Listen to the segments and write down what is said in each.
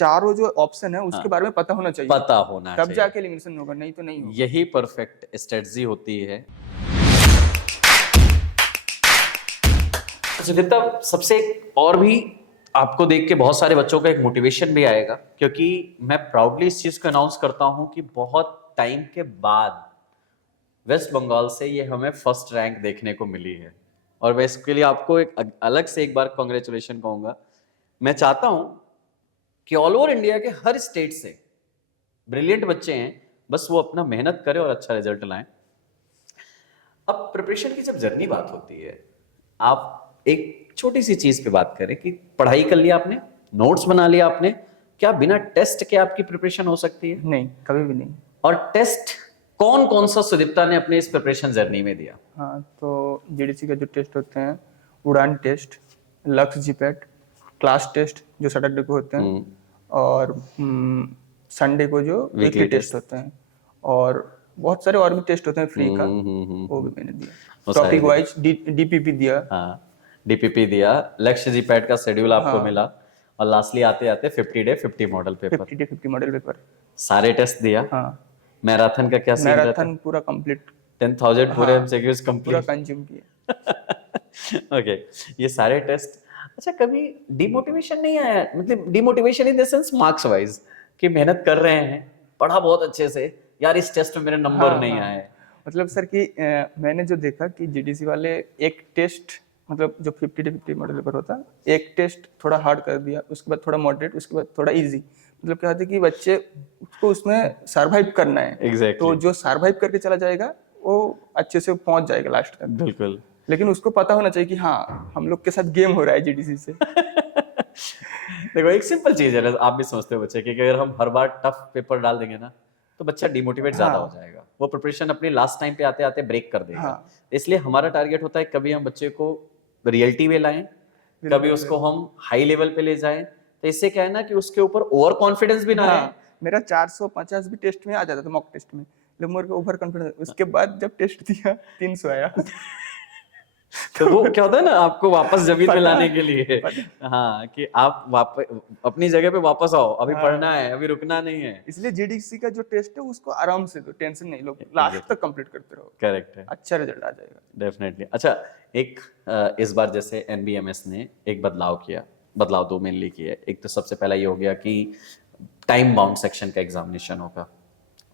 चारों जो ऑप्शन है उसके बारे में पता होना चाहिए, पता होना तब चाहिए, जाके एलिमिनेशन होगा, नहीं तो नहीं होगा। यही परफेक्ट स्ट्रेटजी होती है। सुदीप्ता, सबसे और भी आपको देख के बहुत सारे बच्चों का एक मोटिवेशन भी आएगा, क्योंकि मैं प्राउडली इस चीज को अनाउंस करता हूं कि बहुत टाइम के बाद वेस्ट बंगाल से ये हमें फर्स्ट रैंक देखने को मिली है, और मैं इसके लिए आपको एक अलग से एक बार कॉन्ग्रेचुलेशन कहूंगा। मैं चाहता हूं कि ऑल ओवर इंडिया के हर स्टेट से ब्रिलियंट बच्चे हैं, बस वो अपना मेहनत करें और अच्छा रिजल्ट लाएं। अब प्रिपरेशन की जब जर्नी बात होती है, आप एक छोटी सी चीज पे बात करें कि पढ़ाई कर लिया आपने, नोट्स बना लिया आपने, क्या बिना टेस्ट के आपकी प्रिपरेशन हो सकती है? नहीं, कभी भी नहीं। और टेस्ट कौन कौन सा सुदीप्ता ने अपने इस प्रिपरेशन जर्नी में दिया? हाँ, तो जीडीसी का जो टेस्ट होते हैं, उड़ान टेस्ट, लक्ष्य जीपैट, क्लास टेस्ट जो सैटरडे को होते हैं, और संडे को जो वीकली टेस्ट होते हैं, और बहुत सारे और भी टेस्ट होते हैं फ्री का, वो भी मैंने दिया। टॉपिक वाइज डीपीपी दिया। हाँ, डीपीपी दिया, लक्ष्य जीपैट का शेड्यूल आपको मिला, और लास्टली आते आते 50 day 50 model paper, 50 day 50 model paper, सारे टेस्ट दिया। हाँ। मैराथन का क्या सीन रहता है? मैराथन पूरा कंप्लीट, 10,000 पूरे एमसीक्यूज पूरा कंप्लीट कंज्यूम किया। ओके, ये सारे टेस्ट। अच्छा, कभी डिमोटिवेशन नहीं आया? मतलब demotivation in the sense marks wise, कि मेहनत कर रहे हैं, पढ़ा बहुत अच्छे से, यार इस टेस्ट में मेरे नंबर नहीं आए। मतलब सर कि मैंने जो देखा कि जीडीसी वाले एक टेस्ट, मतलब जो 50 डे 50 मॉडल पेपर होता है, एक टेस्ट थोड़ा हार्ड कर दिया, उसके बाद थोड़ा मॉडरेट, उसके बाद थोड़ा इजी। मतलब क्या होता है कि बच्चे को उसमें सरवाइव करना है। Exactly. तो जो सरवाइव करके चला जाएगा वो अच्छे से पहुंच जाएगा लास्ट तक। बिल्कुल। लेकिन उसको पता होना चाहिए कि हाँ, हम लोग के साथ गेम हो रहा है जीडीसी से। देखो, एक सिंपल चीज है ना, आप भी समझते हो बच्चे कि अगर हम हर बार टफ पेपर डाल देंगे ना, तो बच्चा डिमोटिवेट ज्यादा हो जाएगा, वो प्रिपरेशन अपनी लास्ट टाइम पे आते आते ब्रेक कर देगा। इसलिए हमारा टारगेट होता है कभी हम बच्चे को रियलिटी में लाएं, कभी उसको हम हाई लेवल पे ले जाएं, तो इससे क्या है ना कि उसके ऊपर ओवर कॉन्फिडेंस भी ना आए। मेरा 450 भी टेस्ट में आ जाता था, मॉक टेस्ट में, लेकिन मेरे को ओवर कॉन्फिडेंस। उसके बाद जब टेस्ट दिया 300 आया। तो वो क्या होता है ना, आपको वापस जमीन में लाने के लिए, हाँ, कि आप वापस अपनी जगह पे वापस आओ, अभी पढ़ना है, अभी रुकना नहीं है। इसलिए जीडीसी का जो टेस्ट है उसको आराम से दो, टेंशन नहीं लो, लास्ट तक कंप्लीट करते रहो। करेक्ट है, अच्छा रिजल्ट आ जाएगा डेफिनेटली। अच्छा, एक इस बार जैसे एनबीएमएस ने एक बदलाव किया, बदलाव दो मेनली किए। एक तो सबसे पहला ये हो गया कि टाइम बाउंड सेक्शन का एग्जामिनेशन होगा,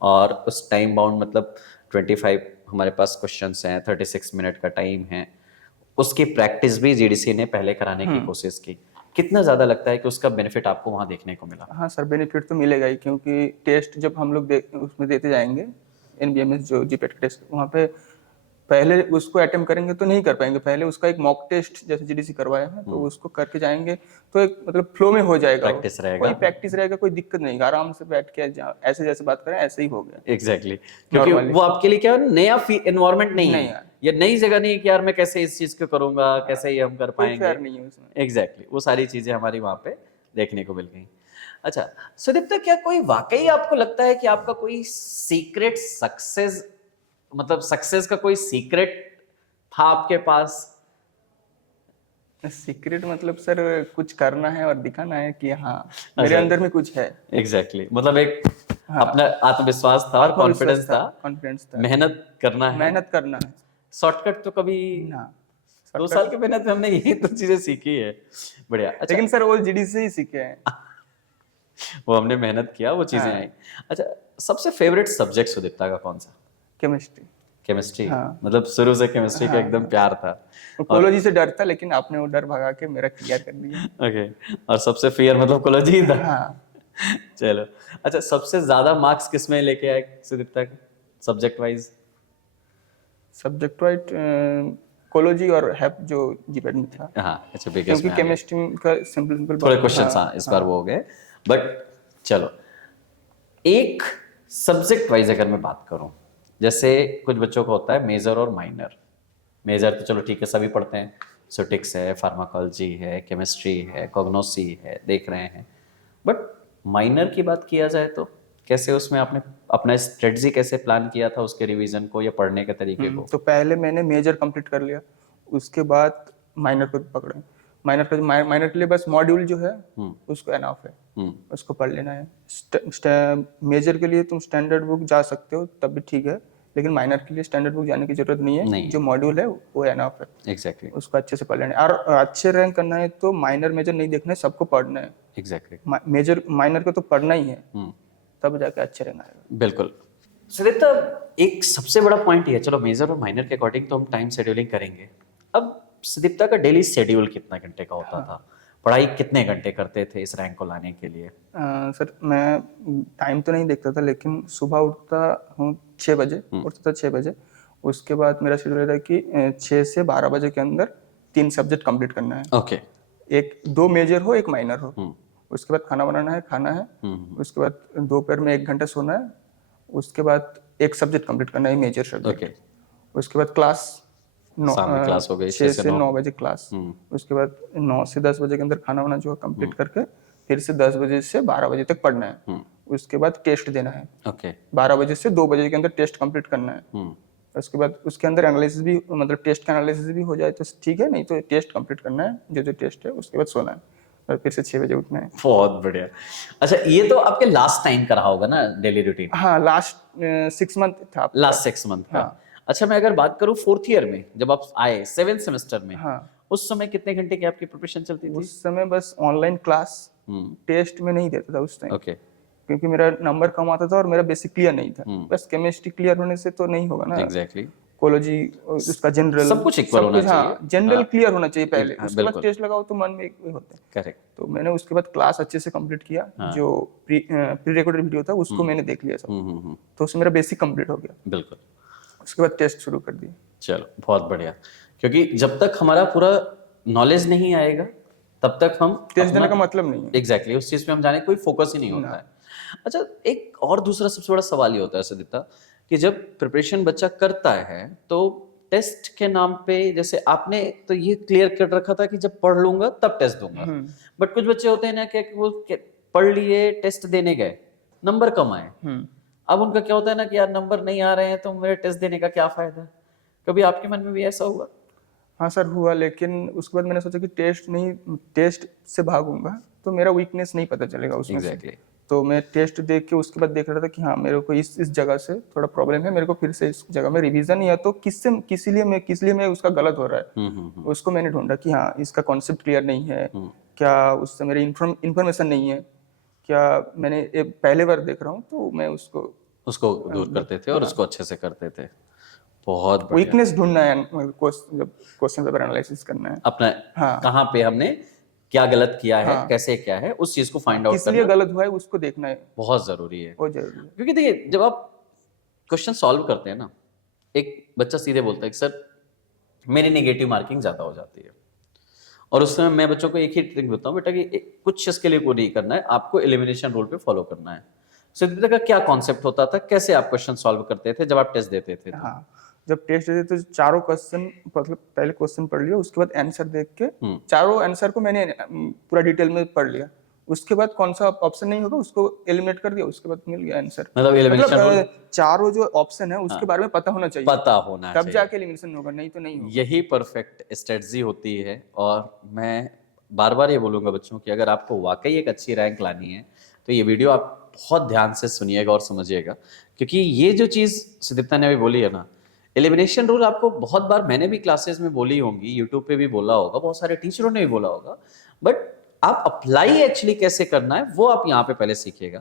और उस टाइम बाउंड मतलब 25 हमारे पास क्वेश्चंस हैं, 36 मिनट का टाइम है, उसकी प्रैक्टिस भी जीडीसी ने पहले कराने की कोशिश की। कितना ज्यादा लगता है कि उसका बेनिफिट आपको वहां देखने को मिला? हाँ सर, बेनिफिट तो मिलेगा ही, क्योंकि टेस्ट जब हम लोग उसमें देते जाएंगे, एनबीएमएस जो जीपैट टेस्ट, वहाँ पे पहले उसको अटेम्प्ट करेंगे तो नहीं कर पाएंगे, पहले उसका एक मॉक टेस्ट जैसे जीडीसी करवाया है, तो उसको करके जाएंगे तो एक मतलब फ्लो में हो जाएगा, प्रैक्टिस रहेगा, कोई प्रैक्टिस रहेगा, कोई दिक्कत नहीं, आराम से बैठ के ऐसे जैसे बात करें ऐसे ही हो गया। एग्जैक्टली, क्योंकि वो आपके लिए क्या नया एनवायरनमेंट नहीं है, ये नई जगह नहीं है कि यार मैं कैसे इस चीज को करूंगा, कैसे ये हम कर पाएंगे, नहीं है उसमें। एग्जैक्टली, वो सारी चीजें हमारी वहां पे देखने को मिल गई। अच्छा सुदीप्ता, क्या कोई वाकई आपको लगता है कि आपका कोई सीक्रेट सक्सेस, मतलब सक्सेस का कोई सीक्रेट था आपके पास? सीक्रेट मतलब सर कुछ करना है और दिखाना है कि हाँ मेरे अंदर में कुछ है। एग्जैक्टली, मतलब एक अपना आत्मविश्वास था, कॉन्फिडेंस था, मेहनत करना है। शॉर्टकट तो कभी ना, 2 साल की मेहनत में हमने यही तो चीजें सीखी है। बढ़िया। अच्छा, लेकिन सर वो जीडी से ही सीखे हैं। वो हमने मेहनत किया, वो चीजें आई। अच्छा, सबसे फेवरेट सब्जेक्ट सुदीप्ता का कौन सा? केमिस्ट्री। मतलब शुरू से केमिस्ट्री का एकदम प्यार था। कोलॉजी से डर था, लेकिन आपने वो डर भगा के मेरा क्लियर कर दिया। ओके, और सबसे फियर मतलब कोलॉजी ही था। चलो, अच्छा, सबसे ज्यादा मार्क्स किसमें लेके आए सुदीप्ता के सब्जेक्ट वाइज? कोलॉजी और हैप जो जीपैट में था। हाँ, अच्छा, क्योंकि केमिस्ट्री का सिंपल थोड़े क्वेश्चंस इस बार वो हो गए। बट चलो, एक सब्जेक्ट वाइज अगर मैं बात करूं, जैसे कुछ बच्चों को होता है मेजर और माइनर। मेजर तो चलो ठीक है, सभी पढ़ते हैं, सुटिक्स है, फार्माकोलॉजी है, केमिस्ट्री है, कॉग्नोसी है, देख रहे हैं। बट माइनर की बात किया जाए तो कैसे उसमें आपने अपना स्ट्रेटजी कैसे प्लान किया था उसके रिवीजन को या पढ़ने के तरीके को? तो पहले मैंने मेजर कंप्लीट कर लिया, उसके बाद माइनर को पकड़े। माइनर के लिए बस मॉड्यूल जो है उसको एनफ है, उसको पढ़ लेना है। मेजर के लिए तुम स्टैंडर्ड बुक जा सकते हो तब भी ठीक है, लेकिन माइनर के लिए स्टैंडर्ड बुक जाने की जरूरत नहीं है। जो मॉड्यूल है वो एनफ है, एग्जैक्टली उसको अच्छे से पढ़ लेना है। और अच्छे रैंक करना है तो माइनर मेजर नहीं देखना है, सबको पढ़ना है। एग्जैक्टली मेजर माइनर को तो पढ़ना ही है, तब जाके अच्छे रैंक आएगा। बिल्कुल। सुदीप्ता, एक सबसे बड़ा पॉइंट ये है, चलो मेजर और माइनर के अकॉर्डिंग तो हम टाइम शेड्यूलिंग करेंगे। अब सुदीप्ता का डेली शेड्यूल कितना घंटे का होता था? पढ़ाई कितने घंटे करते थे इस रैंक को लाने के लिए? सर मैं टाइम तो नहीं देखता था, लेकिन सुबह उठता हूँ 6 बजे, उठता था 6 बजे। उसके बाद मेरा शेड्यूल रहता है कि 6 से 12 बजे के अंदर 3 सब्जेक्ट कंप्लीट करना है। ओके। एक 2 मेजर हो, एक माइनर हो। उसके बाद खाना बनाना है, खाना है। उसके बाद दोपहर में 1 घंटा सोना है। उसके बाद एक सब्जेक्ट कंप्लीट करना है, मेजर सब्जेक्ट। ओके। उसके बाद क्लास क्लास हो गई 6 से 9 बजे क्लास। उसके बाद 9 से 10 बजे के अंदर खाना वाना जो है कंप्लीट करके फिर से 10 बजे से 12 बजे तक पढ़ना है। उसके बाद टेस्ट देना है। ओके। 12 बजे से 2 बजे के अंदर टेस्ट कंप्लीट करना है। उसके बाद उसके अंदर एनालिसिस भी, मतलब टेस्ट का एनालिसिस भी हो जाए तो ठीक है, नहीं तो टेस्ट कंप्लीट करना है जो टेस्ट है। उसके बाद सोना है और फिर से 6 बजे उठना है। बहुत बढ़िया। अच्छा, ये तो आपके लास्ट टाइम का रहा होगा ना डेली रूटीन? हाँ, लास्ट 6 मंथ था। लास्ट 6 मंथ का। अच्छा, मैं अगर बात करूं 4th ईयर में जब आप आए 7th सेमेस्टर में, उस समय कितने घंटे की आपकी प्रिपरेशन चलती थी? उस समय बस ऑनलाइन क्लास, टेस्ट में नहीं देता था उस टाइम। ओके। क्योंकि मेरा नंबर कम आता था और मेरा बेसिक क्लियर नहीं था। बस केमिस्ट्री क्लियर होने से तो नहीं होगा ना। एग्जैक्टली। कोलॉजी, उसका जनरल, सब कुछ इक्वल होना चाहिए। जनरल क्लियर होना चाहिए पहले, उसके बाद बिल्कुल। टेस्ट लगाओ तो मन में एक होता है। करेक्ट। तो मैंने उसके बाद क्लास अच्छे से कंप्लीट किया। जो प्री रिकॉर्डेड वीडियो था उसको मैंने देख लिया सब। तो उसमें मेरा बेसिक कंप्लीट हो गया। बिल्कुल। उसके बाद टेस्ट शुरू कर दिया। चलो, बहुत बढ़िया। क्योंकि जब तक हमारा पूरा नॉलेज नहीं आएगा तब तक हम टेस्ट देने का मतलब नहीं है। एग्जैक्टली उस चीज पे हम जाने कोई फोकस ही नहीं होता है। अच्छा, एक और दूसरा सबसे बड़ा सवाल ये होता है सुदीप्ता कि जब प्रिपरेशन बच्चा करता है तो टेस्ट के नाम पे, जैसे आपने तो ये क्लियर कर रखा था कि जब पढ़ लूंगा तब टेस्ट दूंगा, बट कुछ बच्चे होते हैं ना कि वो पढ़ लिए, टेस्ट देने गए, नंबर कम आए। अब उनका क्या होता है ना कि यार नंबर नहीं आ रहे हैं तो मेरे टेस्ट देने का क्या फायदा? कभी आपके मन में भी ऐसा हुआ? हाँ सर, हुआ। लेकिन उसके बाद मैंने सोचा कि टेस्ट से भागूंगा तो मेरा वीकनेस नहीं पता चलेगा उसमें। एग्जैक्टली। तो मैं टेस्ट देख के उसके बाद देख रहा था कि हाँ, मेरे को इस जगह से थोड़ा प्रॉब्लम है, मेरे को फिर से इस जगह में रिवीजन, या तो किस लिए मैं उसका गलत हो रहा है। उसको मैंने ढूंढा कि हाँ, इसका कॉन्सेप्ट क्लियर नहीं है क्या, उससे मेरी इन्फॉर्मेशन नहीं है क्या, मैंने पहले बार देख रहा हूँ, तो मैं उसको दूर करते थे और उसको अच्छे से करते थे। बहुत बढ़िया। वीकनेस ढूंढना है, क्वेश्चन पेपर एनालिसिस करना है अपना। कहाँ पे हमने क्या गलत किया है, कैसे क्या है, उस चीज को फाइंड आउट करना, किस लिए गलत हुआ है उसको देखना है, बहुत जरूरी है। बहुत जरूरी है। क्योंकि देखिए, जब आप क्वेश्चन सॉल्व करते हैं ना, एक बच्चा सीधे बोलता है कि सर मेरी नेगेटिव मार्किंग ज्यादा हो जाती है, और उस समय मैं बच्चों को एक ही ट्रिक देता हूँ, बेटा कि कुछ इसके लिए को नहीं करना है, आपको एलिमिनेशन रूल पे फॉलो करना है। सिद्धार्थ का क्या कॉन्सेप्ट होता था, कैसे आप क्वेश्चन सॉल्व करते थे जब आप टेस्ट देते थे? हाँ, जब टेस्ट देते तो चारों क्वेश्चन, मतलब पहले क्वेश्चन पढ़ लिया, उसके बाद आंसर देख के चारों आंसर को मैंने पूरा डिटेल में पढ़ लिया। उसके बाद कौन सा ऑप्शन नहीं होगा उसको एलिमिनेट कर दिया, उसके बाद मिल गया आंसर। मतलब चारों जो ऑप्शन है उसके बारे में पता होना चाहिए, तब जाके एलिमिनेशन होगा, नहीं तो नहीं होगा। यही परफेक्ट स्ट्रेटजी होती है। और मैं बार बार ये बोलूंगा बच्चों की, अगर आपको वाकई एक अच्छी रैंक लानी है तो ये वीडियो आप बहुत ध्यान से सुनिएगा और समझिएगा, क्योंकि ये जो चीज सुदीप्ता ने अभी बोली है ना, एलिमिनेशन रूल, आपको बहुत बार मैंने भी क्लासेस में बोली होंगी, यूट्यूब पे भी बोला होगा, बहुत सारे टीचरों ने भी बोला होगा, बट आप अप्लाई एक्चुअली कैसे करना है वो आप यहाँ पे पहले सीखिएगा।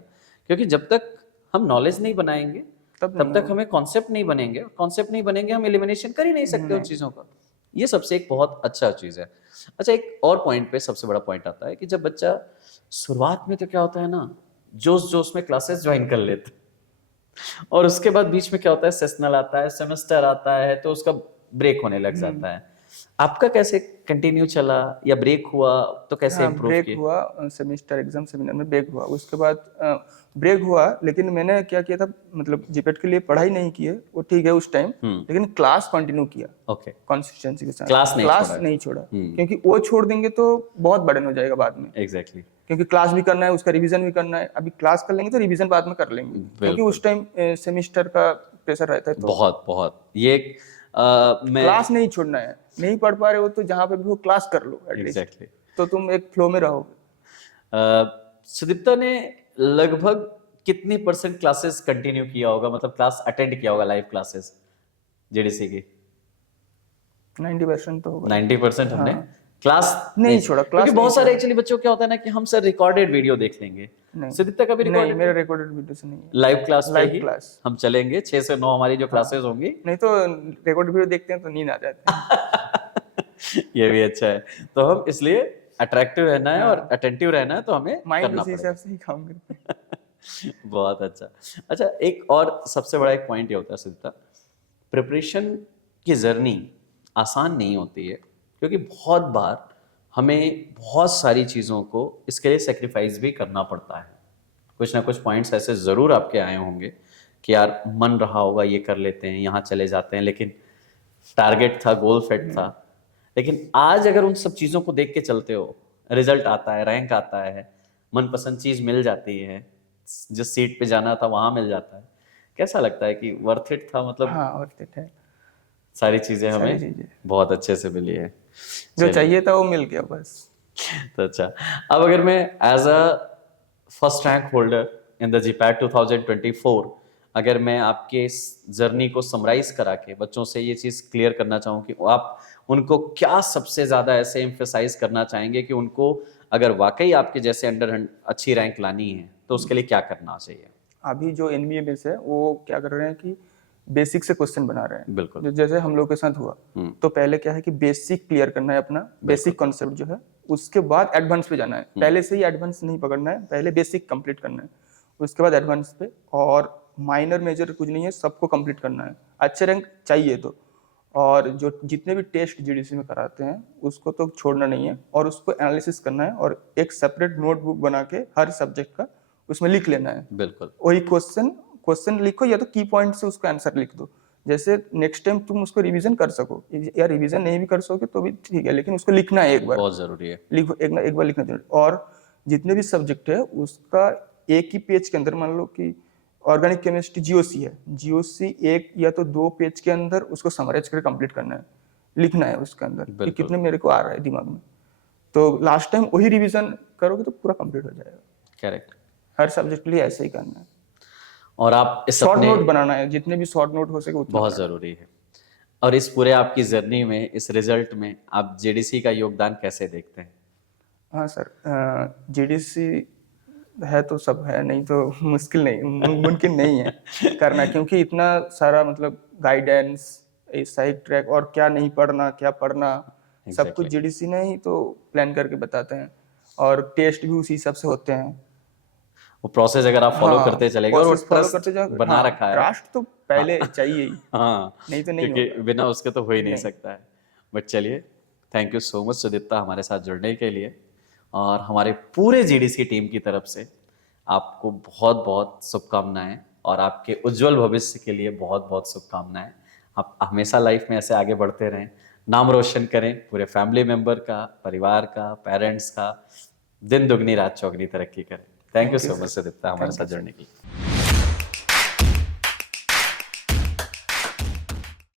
क्योंकि जब तक हम नॉलेज नहीं बनाएंगे तब तक हमें कॉन्सेप्ट नहीं बनेंगे, कॉन्सेप्ट नहीं बनेंगे हम एलिमिनेशन कर ही नहीं सकते उन चीजों का। ये सबसे एक बहुत अच्छा चीज है। अच्छा, एक और पॉइंट पे सबसे बड़ा पॉइंट आता है कि जब बच्चा शुरुआत में तो क्या होता है ना, जोश में क्लासेस ज्वाइन कर लेते, और उसके बाद बीच में क्या होता है, सेशनल आता है, सेमेस्टर आता है, तो उसका ब्रेक होने लग जाता है। आपका कैसे कंटिन्यू चला या ब्रेक हुआ तो कैसे इम्प्रूव किए? ब्रेक हुआ, सेमेस्टर एग्जाम सेमिनार में ब्रेक हुआ। उसके बाद ब्रेक हुआ, लेकिन मैंने क्या किया था, मतलब जीपेट के लिए पढ़ाई नहीं की है, वो ठीक है उस टाइम, लेकिन क्लास कंटिन्यू किया। ओके। कंसिस्टेंसी के साथ क्लास नहीं छोड़ा, क्योंकि वो छोड़ देंगे तो बहुत बर्डन हो जाएगा बाद में। एग्जैक्टली। क्योंकि क्लास भी करना है, उसका रिवीजन भी करना है। अभी क्लास कर लेंगे तो रिवीजन बाद में कर लेंगे, क्योंकि उस टाइम सेमेस्टर का प्रेशर रहता है। तो बहुत ये क्लास नहीं छोड़ना है, नहीं पढ़ पा रहे हो तो जहाँ पे भी हो क्लास कर लो एटलीस्ट, तो तुम एक फ्लो में रहोगे। सुदीप्ता ने लगभग कितनी % क्लासेस कंटिन्यू किया होगा, मतलब क्लास अटेंड किया होगा, लाइव क्लासेस जेडीसी की? 90% तो होगा। 90% हमने क्लास नहीं छोड़ा, क्योंकि क्लास बहुत नहीं सारे छोड़ा। एक्चुअली बच्चों क्या होता है ना कि हम सर रिकॉर्डेड वीडियो देख लेंगे। नहीं सुदीप्ता का भी नहीं, रिकॉर्डेड मेरा रिकॉर्डेड वीडियो से नहीं है, लाइव क्लास पे लाइव ही क्लास। हम चलेंगे। 6 से 9 हमारी जो क्लासेस होंगी। नहीं तो रिकॉर्ड वीडियो देखते हैं तो नींद आ जाती है। ये भी अच्छा है। तो हम इसलिए अट्रैक्टिव रहना है और हाँ। अटेंटिव रहना है, तो हमें माइंड करना उसी पड़ेगा। हिसाब से ही काम करते हैं। बहुत अच्छा। अच्छा, एक और सबसे बड़ा एक पॉइंट ये होता है सुदीप्ता, प्रिपरेशन की जर्नी आसान नहीं होती है, क्योंकि बहुत बार हमें बहुत सारी चीज़ों को इसके लिए सेक्रीफाइस भी करना पड़ता है। कुछ ना कुछ पॉइंट्स ऐसे ज़रूर आपके आए होंगे कि यार मन रहा होगा ये कर लेते हैं, यहाँ चले जाते हैं, लेकिन टारगेट था, गोल सेट था, लेकिन आज अगर उन सब चीज़ों को देख के चलते हो, रिजल्ट आता है, रैंक आता है, मनपसंद चीज़ मिल जाती है, जिस सीट पे जाना था वहाँ मिल जाता है, कैसा लगता है कि वर्थ इट था? मतलब हाँ, और it है, सारी चीज़ें सारी हमें चीजें बहुत अच्छे से मिली है। जो चलिए, चाहिए था वो मिल गया बस। तो अच्छा, अब अगर मैं as a first rank holder in the GPAT 2024 अगर मैं आपके इस जर्नी को समराइज करा के बच्चों से ये चीज़ क्लियर करना चाहूँ कि आप उनको क्या सबसे ज़्यादा ऐसे एम्फेसाइज करना चाहेंगे कि उनको अगर वाकई आपके जैसे अंडर अच्छी रैंक लानी है तो उसके लिए क्या करना चाहिए? अभी जो एनबीए में है वो क्या कर रहे हैं कि बेसिक से क्वेश्चन बना रहे हैं। बिल्कुल। जैसे हम लोग के साथ हुआ, तो पहले क्या है कि बेसिक क्लियर करना है अपना, बेसिक कॉन्सेप्ट जो है, उसके बाद एडवांस पे जाना है। पहले से ही एडवांस नहीं पकड़ना है, पहले बेसिक कंप्लीट करना है, उसके बाद एडवांस पे। और माइनर मेजर कुछ नहीं है, सबको कंप्लीट करना है अच्छे रैंक चाहिए तो। और जो जितने भी टेस्ट जीडीसी में कराते हैं उसको तो छोड़ना नहीं है, और उसको एनालिसिस करना है, और एक सेपरेट नोटबुक बना के हर सब्जेक्ट का उसमें लिख लेना है। बिल्कुल। वही क्वेश्चन लिखो, या तो की पॉइंट से उसको आंसर लिख दो, जैसे नेक्स्ट टाइम तुम उसको रिवीजन कर सको। या रिवीजन नहीं भी कर सकोगे तो भी ठीक है, लेकिन उसको लिखना है एक बार, बहुत जरूरी है। लिखो एक बार लिखना जरूरी। और जितने भी सब्जेक्ट है उसका एक ही पेज के अंदर, मान लो कि ऑर्गेनिक केमिस्ट्री जीओसी है, जीओसी एक या तो 2 पेज के अंदर उसको समराइज करके कंप्लीट करना है, लिखना है उसके अंदर कि कितने मेरे को आ रहा है दिमाग में। तो लास्ट टाइम वही रिवीजन करोगे तो पूरा कंप्लीट हो जाएगा। करेक्ट। हर सब्जेक्ट के लिए ऐसे ही करना है। और आप इस शॉर्ट अपने नोट बनाना है, जितने भी शॉर्ट नोट हो सके उतना बहुत बनाना ज़रूरी है। और इस पूरे आपकी जर्नी में, इस रिजल्ट में आप जेडीसी का योगदान कैसे देखते हैं? है। हाँ सर, जीडीसी है तो सब है, नहीं तो मुश्किल नहीं, मुमकिन नहीं है करना, क्योंकि इतना सारा मतलब गाइडेंस, सही ट्रैक, और क्या नहीं पढ़ना क्या पढ़ना, सब कुछ जीडीसी ने ही तो प्लान करके बताते हैं, और टेस्ट भी उसी हिसाब से होते हैं। वो प्रोसेस अगर आप फॉलो हाँ, करते चलेंगे और वो प्रोसेस फॉलो ट्रस्ट करते जाओ। बना हाँ, रखा है। ट्रस्ट तो पहले चाहिए ही, हाँ, नहीं तो नहीं क्योंकि होगा। बिना उसके तो हो ही नहीं नहीं। सकता है। बट चलिए, thank you so much Sudipta हमारे साथ जुड़ने के लिए, और हमारे पूरे जीडीसी टीम की तरफ से आपको बहुत बहुत शुभकामनाएं, और आपके उज्जवल भविष्य के लिए बहुत बहुत शुभकामनाएं। आप हमेशा लाइफ में ऐसे आगे बढ़ते रहें, नाम रोशन करें पूरे फैमिली मेंबर का, परिवार का, पेरेंट्स का, दिन दुगनी रात चौगनी तरक्की करें। Thank you so much Sudipta हमारे साथ जुड़ने के लिए।